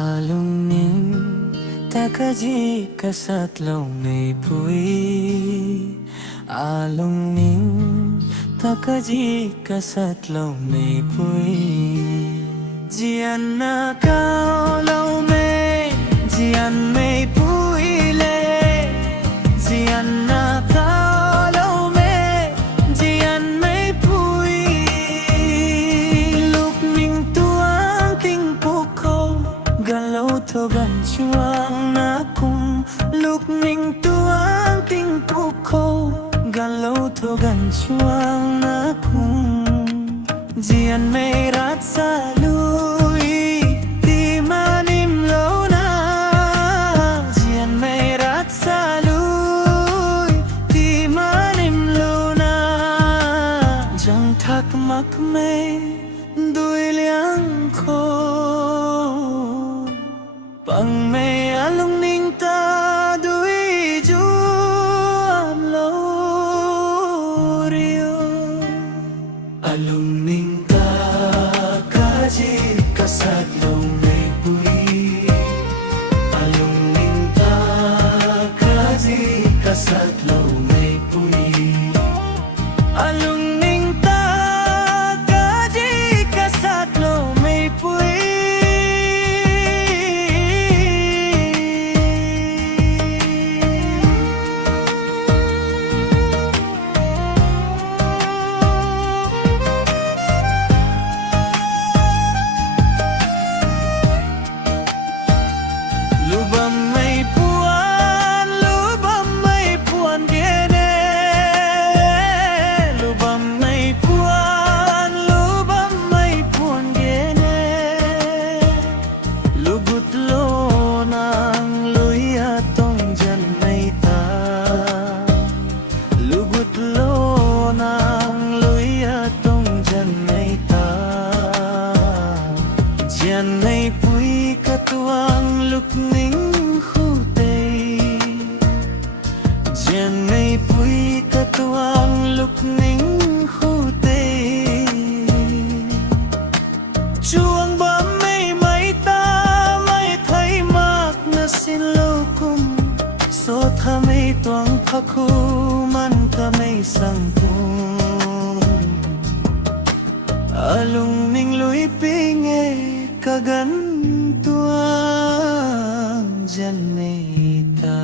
Alungning takaji kasatlaw may puwi. Alungning takaji kasatlaw may puwi. Jian na cao lâu mê, jian may puwi le. Jian na cao lâu mê, jian may puwi. Lúc mình tuang tình phụ khâu lâu thơ gần chuang na cung. Lúc mình tuang tình phụ khâu lâu thơ gần chuang na cung. Jian may rat sa lui ti manim lâu na. Jian may rat sa lui ti manim lâu na. Jang thak mak may đuôi liang khô. Bằng mây alung ninh ta đuôi du am lâu rio. Alung ninh ta ca chi ca sát lâu mây bui. Alung ninh ta ca chi ca sát lâu mây bui. Alung ninh ta ca chi ca sát lâu mây bui. Lubam may puan gene. Lubam may puan gene. Lugut lo nang luya tong jan may ta. Lugut lo nang luya tong jan may ta. Jan may pui katuang luk ning khutay. Jan may pui katuang luk ning khutay. Chuang ba may ta may thay mak na xin lâu cung. So tha may tuang phakhu man ka may sang cung. Alung ning lui pinge kagan tuang jan may ta.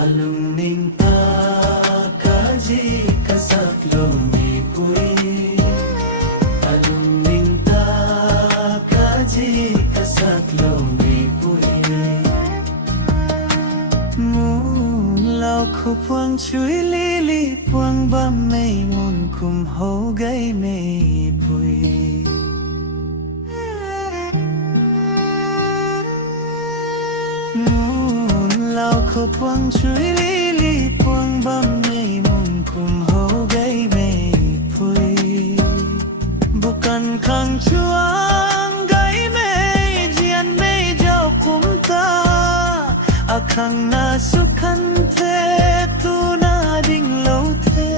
Alung ning ta kaji kasak lo may pui. Alung ning ta kaji kasak lo may pui. Moon lao khu puang chui li li puang ba may moon kum ho gai may pui. Lao khổ puang chui li li puang ba may mung kum ho gai may pui. Bukan khang chuang gai may jian may jau kum ta. Akhang na sukhan the tu na ding lâu the.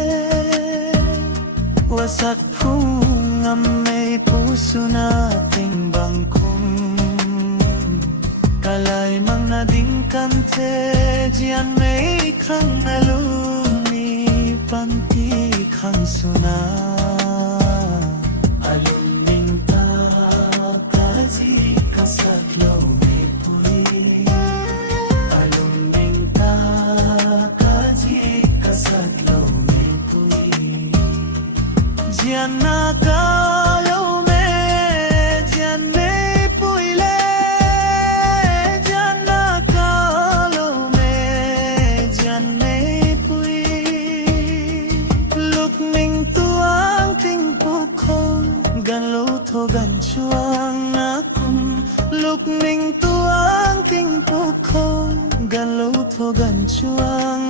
Wasak phung am may pu suna ting bang kum. Kalay mang na ding kan the jian may khang na lumi panti khang suna. Alung ning ta kaji kasat lo may pui. Alung ning ta kaji kasat lo may pui. Jian na ka lo me jian may pui le. Gan lâu thô gần chuang na cung. Lúc mình tuang kinh phụ khôn gan lâu thô gần chuang